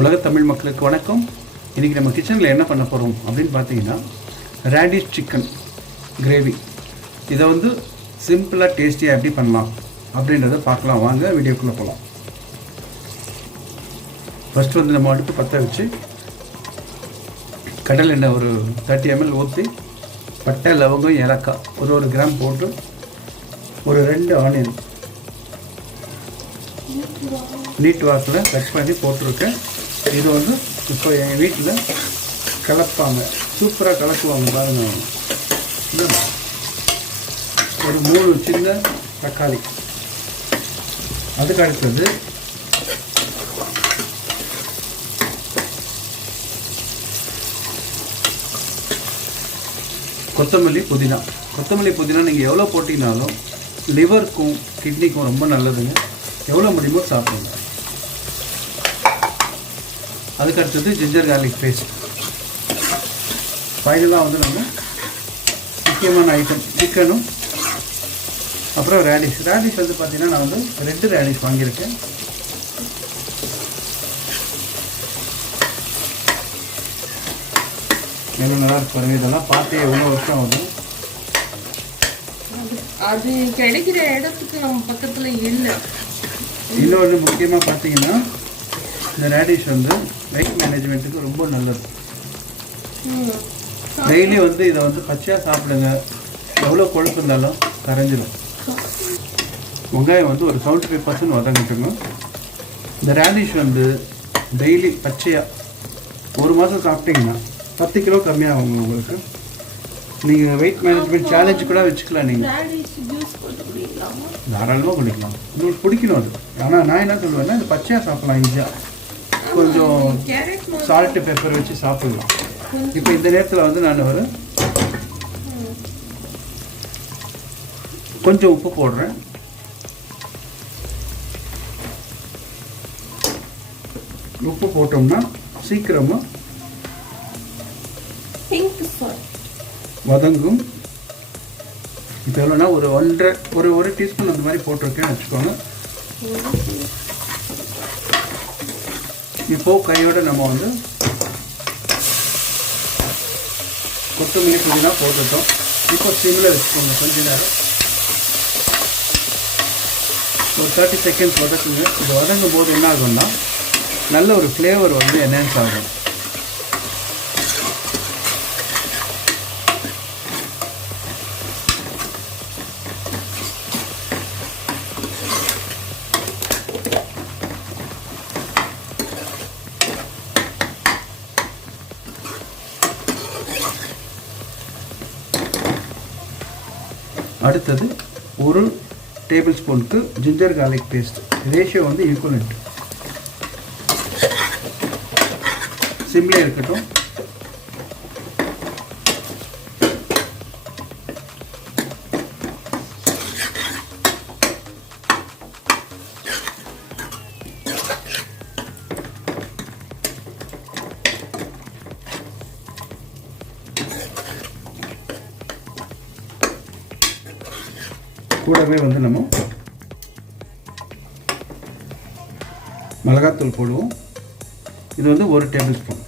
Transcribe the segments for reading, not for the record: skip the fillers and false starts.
உலக தமிழ் மக்களுக்கு வணக்கம். இன்றைக்கி நம்ம கிச்சனில் என்ன பண்ண போகிறோம் அப்படின்னு பார்த்தீங்கன்னா, ரேடிஷ் சிக்கன் கிரேவி. இதை வந்து சிம்பிளாக டேஸ்டியாக எப்படி பண்ணலாம் அப்படின்றத பார்க்கலாம். வாங்க வீடியோக்குள்ளே போகலாம். ஃபஸ்ட்டு வந்து நம்ம அடுப்பு பற்ற வச்சு கடல் எண்ணெய் ஒரு 30 ml ஊற்றி பட்டை லவங்கம் ஏலக்காய் ஒரு கிராம் போட்டு ஒரு 2 ஆனியன் நீட் வாக்கில் கட் பண்ணி போட்டிருக்கேன். இது வந்து இப்போ எங்கள் வீட்டில் கலப்பாங்க, சூப்பராக கலக்குவாங்க பாருங்கள். ஒரு 3 சின்ன தக்காளி, அதுக்கு அடுத்தது கொத்தமல்லி புதினா நீங்கள் எவ்வளோ போட்டிங்கனாலும் லிவருக்கும் கிட்னிக்கும் ரொம்ப நல்லதுங்க. எவ்வளோ முடியுமோ சாப்பிடுங்க. அதுக்கு அடுத்தது ஜிஞ்சர் கார்லிக் பேஸ்ட். ஃபைனலாக வந்து நம்ம முக்கியமான ஐட்டம் சிக்கனும் அப்புறம் ரேடிஷ் வந்து பார்த்திங்கன்னா நான் வந்து 2 ரேடிஷ் வாங்கியிருக்கேன். எவ்வளோ நல்லா இருக்கு பாருங்க. இதெல்லாம் பார்த்து எவ்வளோ வருஷம் ஆகுது. அது கிடைக்கிற இடத்துக்கு நம்ம பக்கத்தில் இல்லை. இன்னொன்று முக்கியமாக பார்த்தீங்கன்னா, இந்த ரேடிஷ் வந்து வெயிட் மேனேஜ்மெண்ட்டுக்கு ரொம்ப நல்லது. டெய்லி வந்து இதை வந்து பச்சையாக சாப்பிடுங்க. எவ்வளோ கொழுப்பு இருந்தாலும் கரைஞ்சிடும். வெங்காயம் வந்து ஒரு 75% வதங்கிட்டுங்க. இந்த ரேடிஷ் வந்து டெய்லி பச்சையாக 1 மாதம் சாப்பிட்டீங்கன்னா 10 கிலோ கம்மியாகும் உங்களுக்கு. நீங்கள் வெயிட் மேனேஜ்மெண்ட் சேலஞ்சு கூட வச்சுக்கலாம். நீங்கள் தாராளமாக குடிக்கலாம். உங்களுக்கு பிடிக்கணும் அது. ஆனால் நான் என்ன சொல்லுவேன்னா, இது பச்சையாக சாப்பிடலாம். ஈஸியாக கொஞ்சம் சால்ட்டு பெப்பர் வச்சு சாப்பிடலாம். இப்போ இந்த நேரத்தில் வந்து நான் ஒரு கொஞ்சம் உப்பு போடுறேன். உப்பு போட்டோம்னா சீக்கிரமாக வதங்கும். இப்போ எவ்வளோனா ஒரு டீஸ்பூன் அந்த மாதிரி போட்டிருக்கேன்னு வச்சுக்கோங்க. இப்போது கையோடு நம்ம வந்து கொத்தமல்லி புதினா போட்டுட்டோம். இப்போ சிம்மில் வச்சுக்கோங்க. கொஞ்ச நேரம் ஒரு 30 செகண்ட்ஸ் வதக்குங்க. இது வதங்கும் போது என்ன ஆகும்னா, நல்ல ஒரு ஃப்ளேவர் வந்து என்ஹான்ஸ் ஆகும். அடுத்தது 1 டேபிள் ஸ்பூனுக்கு ஜிஞ்சர் கார்லிக் பேஸ்ட். ரேஷியோ வந்து ஈக்குவலண்ட். சிம்லே இருக்கட்டும். கூடவே வந்து நம்ம மிளகாத்தூள் போடுவோம். இது வந்து 1 டேபிள் ஸ்பூன்.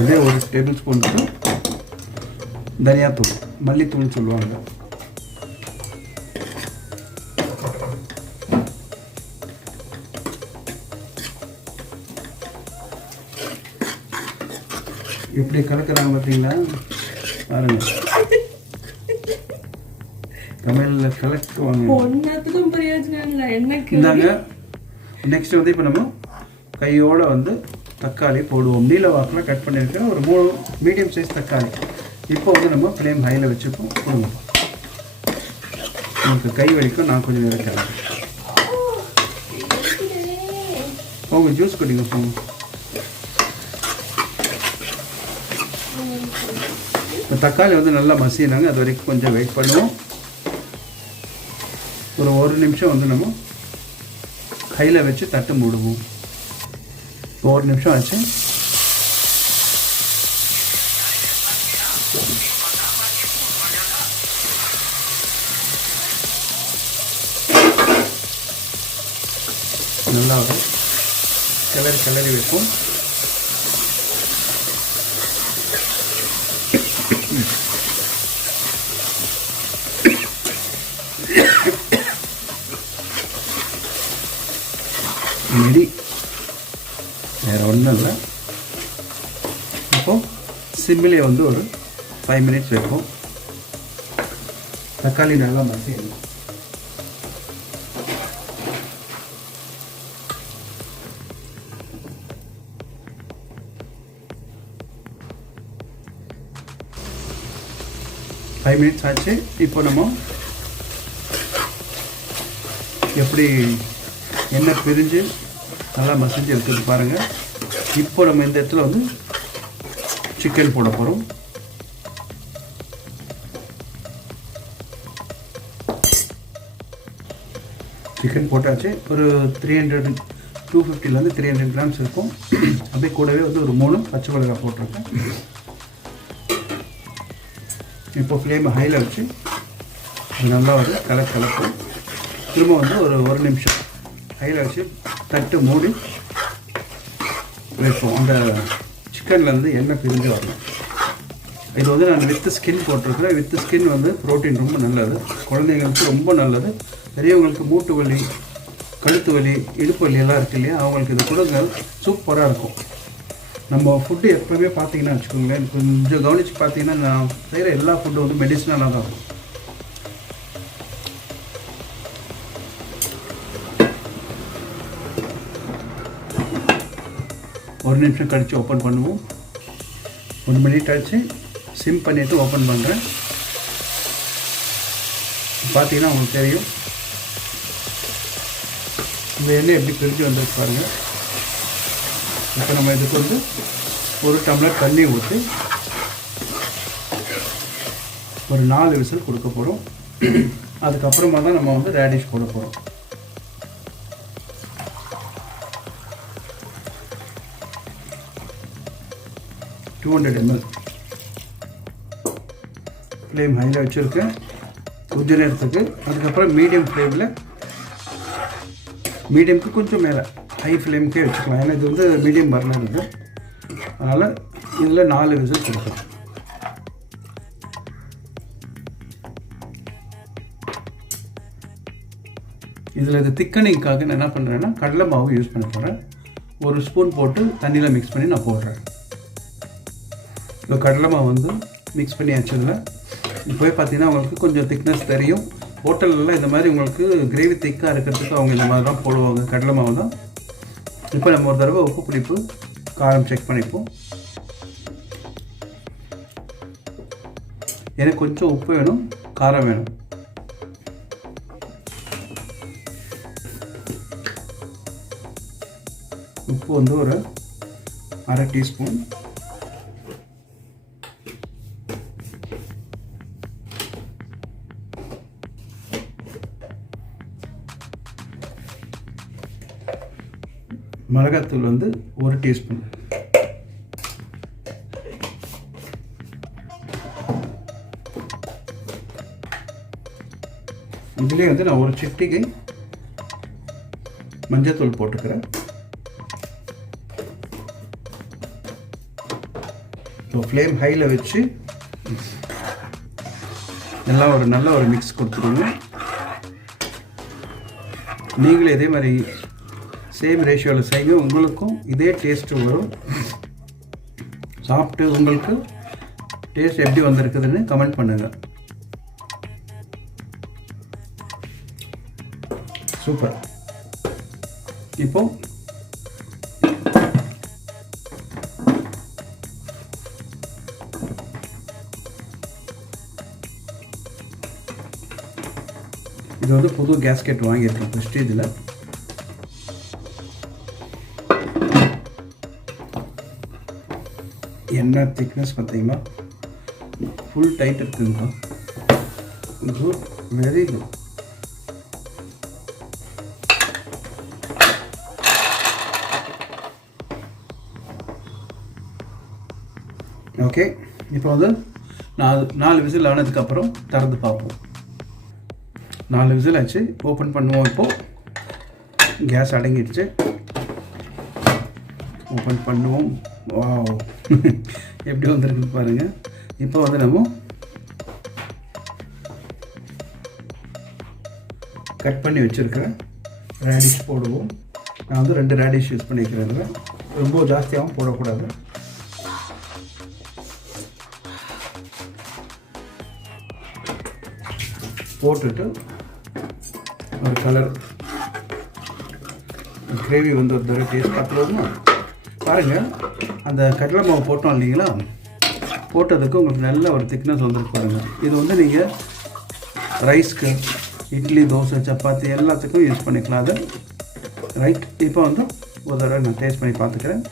அதே 1 டேபிள் ஸ்பூனுக்கு தனியாத்தூள், மல்லித்தூள்னு சொல்லுவாங்க. எப்படி கலக்கிறாங்க பார்த்தீங்களா? பாருங்க, தமிழில் கலக்குவாங்க. இந்தாங்க. நெக்ஸ்ட் வந்து இப்போ நம்ம கையோடு வந்து தக்காளி போடுவோம். நீல வாக்கில் கட் பண்ணியிருக்கேன். ஒரு 3 மீடியம் சைஸ் தக்காளி. இப்போ வந்து நம்ம ஃப்ளேம் ஹையில் வச்சுப்போம். போடுவோம். நமக்கு கை வலிக்கும். நான் கொஞ்சம் நேரம் கிளம்புறேன். போங்க, ஜூஸ் குடிங்க போங்க. இப்போ தக்காளி வந்து நல்லா மசினாங்க. அது வரைக்கும் கொஞ்சம் வெயிட் பண்ணுவோம். ஒரு நிமிஷம் வந்து நம்ம கையில் வச்சு தட்டு மூடுவோம். 1 நிமிஷம் ஆச்சு. நல்லா ஒரு கிளறி வைப்போம். ரெடி, வேறு ஒன்றும் இல்லை. இப்போ சிம்மிலே வந்து ஒரு 5 மினிட்ஸ் வைப்போம். தக்காளி நல்லா மசியணும். ஃபைவ் மினிட்ஸ் ஆச்சு. இப்போ நம்ம எப்படி எண்ணெய் பிரிஞ்சு நல்லா மசிஞ்சு எடுத்துட்டு பாருங்கள். இப்போ நம்ம இந்த இடத்துல வந்து சிக்கன் போட போகிறோம். சிக்கன் போட்டாச்சு. ஒரு 250 to 300 கிராம்ஸ் இருக்கும். அப்படியே கூடவே வந்து ஒரு 3 பச்சை மிளகாய் போட்டிருக்கேன். இப்போ ஃப்ளேம் ஹையில் வச்சு நல்லா ஒரு கலக்கும். திரும்ப வந்து ஒரு 1 நிமிஷம் ஹையில் வச்சு தட்டு மூடி வைப்போம். அந்த சிக்கன்லேருந்து எண்ணெய் பிரிஞ்சு வரணும். இது வந்து நான் வித்து ஸ்கின் போட்டிருக்கிறேன். வித்து ஸ்கின் வந்து ப்ரோட்டீன் ரொம்ப நல்லது, குழந்தைங்களுக்கு ரொம்ப நல்லது. பெரியவங்களுக்கு மூட்டு வலி, கழுத்து வலி, இடுப்பு வலி எல்லாம் இருக்கு இல்லையா, அவங்களுக்கு இது கொடுங்க, சூப்பராக இருக்கும். நம்ம ஃபுட்டு எப்போவுமே பார்த்தீங்கன்னா வச்சுக்கோங்களேன், கொஞ்சம் கவனித்து பார்த்தீங்கன்னா நான் செய்கிற எல்லா ஃபுட்டும் வந்து மெடிசனலாக தான் இருக்கும். ஒரு நிமிஷம் கழித்து ஓப்பன் பண்ணுவோம். 1 மினிட் ஆச்சு. சிம் பண்ணிவிட்டு ஓப்பன் பண்ணுறேன். பார்த்தீங்கன்னா உங்களுக்கு தெரியும் இந்த எண்ணெய் எப்படி பிரிஞ்சு வந்துருக்கு பாருங்கள். இப்போ நம்ம இதுக்கு வந்து 1 டம்ளர் தண்ணி ஊற்றி ஒரு 4 விசில் கொடுக்க போகிறோம். அதுக்கப்புறமா தான் நம்ம வந்து ரேடிஷ் போட போகிறோம். ஃப்ளேம் ஹையில் வச்சுருக்கேன் கொஞ்ச நேரத்துக்கு. அதுக்கப்புறம் மீடியம் ஃப்ளேமில், மீடியமுக்கு கொஞ்சம் மேலே ஹை ஃப்ளேமுக்கே வச்சுக்கலாம். ஏன்னா இது வந்து மீடியம் பர்னர் இருக்குது. அதனால் இதில் 4 விசில் கொடுக்கலாம். இதில் இது திக்கனிங்காக நான் என்ன பண்ணுறேன்னா கடலை மாவு யூஸ் பண்ண போகிறேன். 1 ஸ்பூன் போட்டு தண்ணியில் மிக்ஸ் பண்ணி நான் போடுறேன். இப்போ கடலை மாவு வந்து மிக்ஸ் பண்ணி வச்சதில் இப்போவே பார்த்தீங்கன்னா உங்களுக்கு கொஞ்சம் திக்னஸ் தெரியும். ஹோட்டல்லாம் இந்த மாதிரி உங்களுக்கு கிரேவி திக்காக இருக்கிறதுக்கு அவங்க இந்த மாதிரி தான் போடுவாங்க, கடலை மாவு தான். இப்போ நம்ம ஒரு தடவை உப்பு புளிப்பு காரம் செக் பண்ணிப்போம். எனக்கு கொஞ்சம் உப்பு வேணும், காரம் வேணும். உப்பு வந்து ஒரு 1/2 டீஸ்பூன். மிளகாத்தூள் வந்து 1 டீஸ்பூன். இதுலேயே வந்து நான் ஒரு சிட்டிகை மஞ்சத்தூள் போட்டுக்கிறேன். இப்போ ஃப்ளேம் ஹையில் வச்சு எல்லாம் ஒரு நல்ல ஒரு மிக்ஸ் கொடுத்துருங்க. நீங்களும் இதே மாதிரி சேம் ரேஷியோவில் செய்யுங்க, உங்களுக்கும் இதே டேஸ்ட்டு வரும். சாப்பிட்டு உங்களுக்கு டேஸ்ட் எப்படி வந்திருக்குதுன்னு கமெண்ட் பண்ணுங்கள். சூப்பர். இப்போ இது வந்து புது கேஸ்கெட் வாங்கியிருக்கேன் ப்ரெஸ்டீஜில். என்ன திக்னஸ் பார்த்தீங்கன்னா ஃபுல் டைட் இருக்குதுங்க. Good, very good. ஓகே, இப்போ வந்து 4 விசில் ஆனதுக்கப்புறம் திறந்து பார்ப்போம். 4 விசில் ஆச்சு. ஓப்பன் பண்ணுவோம். இப்போது கேஸ் அடங்கிடுச்சு. ஓப்பன் பண்ணுவோம். வாவ் எப்படி வந்துருக்குன்னு பாருங்கள். இப்போ வந்து நம்ம கட் பண்ணி வச்சுருக்கிறேன் ரேடிஷ் போடுவோம். நான் வந்து 2 ரேடிஷ் யூஸ் பண்ணிக்கிறேன். ரொம்ப ஜாஸ்தியாகவும் போடக்கூடாது. போட்டுட்டு ஒரு கலர் கிரேவி வந்து ஒரு தடவை டேஸ்ட் பார்த்துருவோமா? பாருங்கள், அந்த கடலை மாவு போட்டோம் இல்லைங்களா, போட்டதுக்கு உங்களுக்கு நல்ல ஒரு திக்னஸ் வந்துருக்கு பாருங்கள். இது வந்து நீங்கள் ரைஸ்க்கு, இட்லி, தோசை, சப்பாத்தி எல்லாத்துக்கும் யூஸ் பண்ணிக்கலாம் அது. ரைட், இப்போ வந்து ஒரு தடவை நான் டேஸ்ட் பண்ணி பார்த்துக்கிறேன்.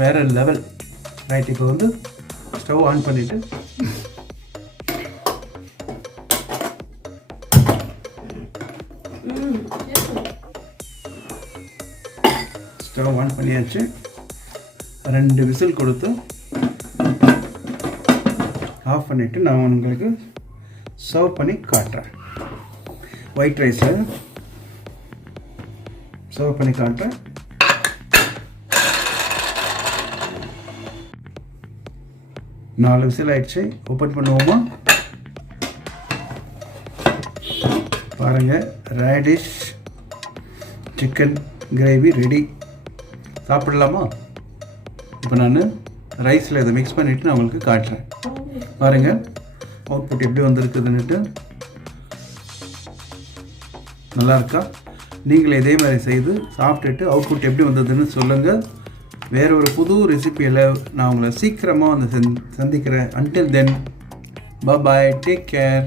வேறு லெவல். ரைட், இப்போ வந்து ஸ்டவ் ஆன் பண்ணிவிட்டு ஸ்டவ் ஆன் பண்ணியாச்சு. 2 விசில் கொடுத்து ஆஃப் பண்ணிவிட்டு நான் உங்களுக்கு சர்வ் பண்ணி காட்டுறேன். ஒயிட் ரைஸை சர்வ் பண்ணி காட்டுறேன். நாலு விசில் ஆயிடுச்சு. ஓப்பன் பண்ணுவோமா? பாருங்கள், ரேடிஷ் சிக்கன் கிரேவி ரெடி. சாப்பிடலாமா? இப்போ நான் ரைஸில் இதை மிக்ஸ் பண்ணிவிட்டு நான் உங்களுக்கு காட்டுறேன். பாருங்கள் அவுட்புட் எப்படி வந்திருக்குதுன்னுட்டு. நல்லா இருக்கா? நீங்களே இதே மாதிரி செய்து சாப்பிட்டுட்டு அவுட்புட் எப்படி வந்ததுன்னு சொல்லுங்கள். வேறு ஒரு புது ரெசிபியில் நான் உங்களை சீக்கிரமாக வந்து சந்திக்கிறேன். அன்டில் தென், பாய், டேக் கேர்.